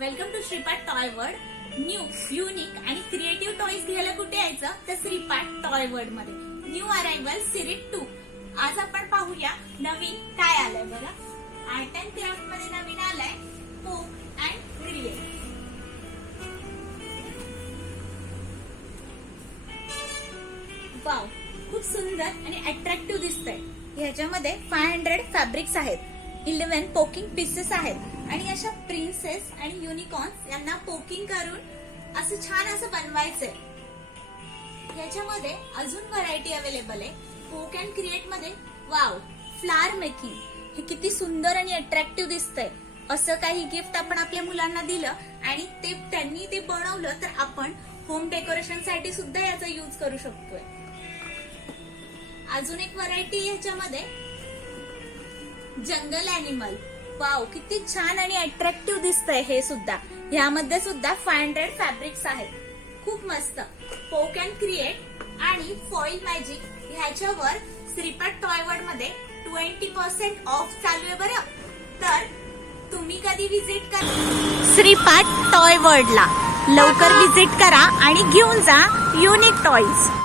Welcome to Shripath toy world. New, unique आणि creative toys घ्यायला कुठे यायचं तर श्रीपाठ टॉय वर्ल्ड मध्ये. New arrival series 2. आज आपण पाहूया नवीन काय आलंय बरं. आर्ट अँड क्राफ्ट मध्ये नवीन आलंय पोक अँड क्रिएट. वाव, खूप सुंदर आणि अट्रॅक्टिव्ह दिसतंय. ह्याच्यामध्ये 500 फॅब्रिक्स आहेत, 11 पोकिंग पीसेस आहेत आणि अशा प्रिन्सेस आणि युनिकॉर्न्स यांना पोकिंग करून असं छान असं बनवायचंय. याच्यामध्ये अजून व्हरायटी अवेलेबल आहे. पोक अँड क्रिएट मध्ये वाव, फ्लावर मेकिंग. हे किती सुंदर आणि अट्रॅक्टिव्ह दिसतंय. असं काही गिफ्ट आपण आपल्या मुलांना दिलं आणि त्यांनी ते बनवलं तर आपण होम डेकोरेशन साठी सुद्धा याचा यूज करू शकतोय. अजून एक व्हरायटी ह्याच्यामध्ये जंगल अॅनिमल. वाव, किती छान आणि अट्रॅक्टिव्ह दिसतंय हे सुद्धा. यामध्ये सुद्धा 500 फॅब्रिक्स आहेत. खूप मस्त. पोक अँड क्रिएट आणि फॉइल मॅजिक ह्याच्यावर श्रीपाठ टॉय वर्ल्ड मध्ये 20% ऑफ चालू आहे बरं. तर तुम्ही कधी विजिट करा श्रीपाठ टॉय वर्ल्डला. लवकर विजिट करा आणि घेऊन जा युनिक टॉयज.